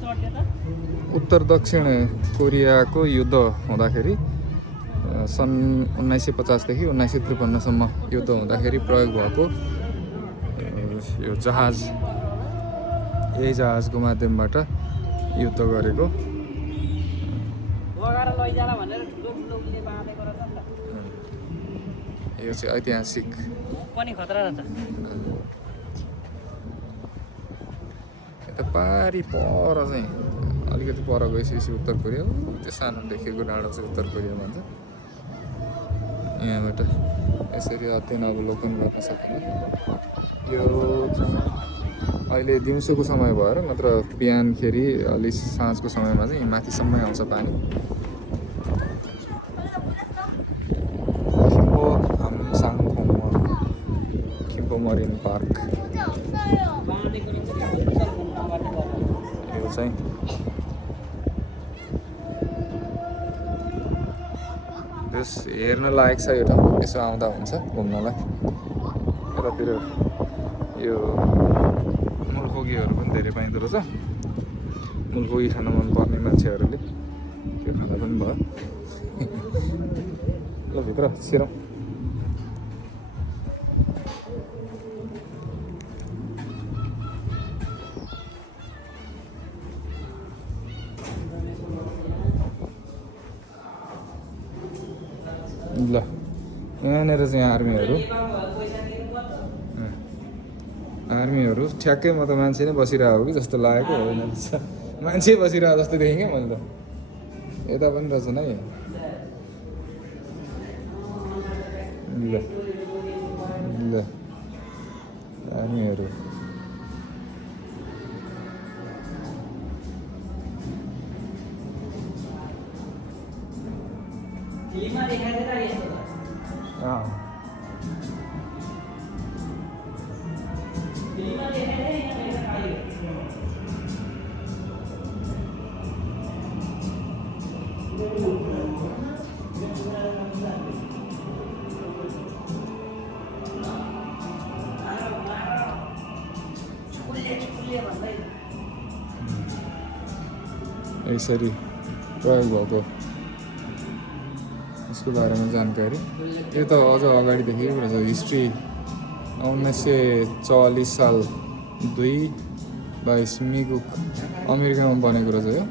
उत्तर दक्षिण कोरियाको युद्ध हुँदाखेरि सन् 1950 देखि 1953 सम्म युद्ध हुँदाखेरि प्रयोग भएको यो जहाज, यही जहाजको माध्यमबाट युद्ध गरेको। यो चाहिँ ऐतिहासिक पनि खतरा रहेछ। यता पारी पर चाहिँ अलिकति पर गइसकेपछि उत्तर कोरिया, त्यो सानो देखेको डाँडो चाहिँ उत्तर कोरिया भन्छ। यहाँबाट यसरी अध्ययन अवलोकन गर्न सकिने। यो चाहिँ अहिले दिउँसोको समय भएर नत्र बिहानखेरि अलि साँझको समयमा चाहिँ माथिसम्मै आउँछ पानी। खिम्पो मरिन पार्क यो चाहिँ त्यस हेर्न लायक छ यो ठाउँ। यसो आउँदा हुन्छ घुम्नलाई। यतातिर यो मुलकोगीहरू पनि धेरै पाइँदो रहेछ। मुलकोगी खान मन पर्ने मान्छेहरूले त्यो खाँदा पनि भयो। ल भित्र छिरौँ। ल यहाँनिर चाहिँ आर्मीहरू ठ्याक्कै म त मान्छे नै बसिरहेको कि जस्तो लागेको होइन रहेछ। मान्छे बसिरहेको जस्तो देखेँ क्या मैले त। यता पनि रहेछ नि। ल ल आर्मीहरू यसरी प्रयोग भएको यसको बारेमा जानकारी। यो त अझ अगाडि देखेको रहेछ हिस्ट्री। 1944 साल 2/22 मिगुक अमेरिकामा बनेको रहेछ यो।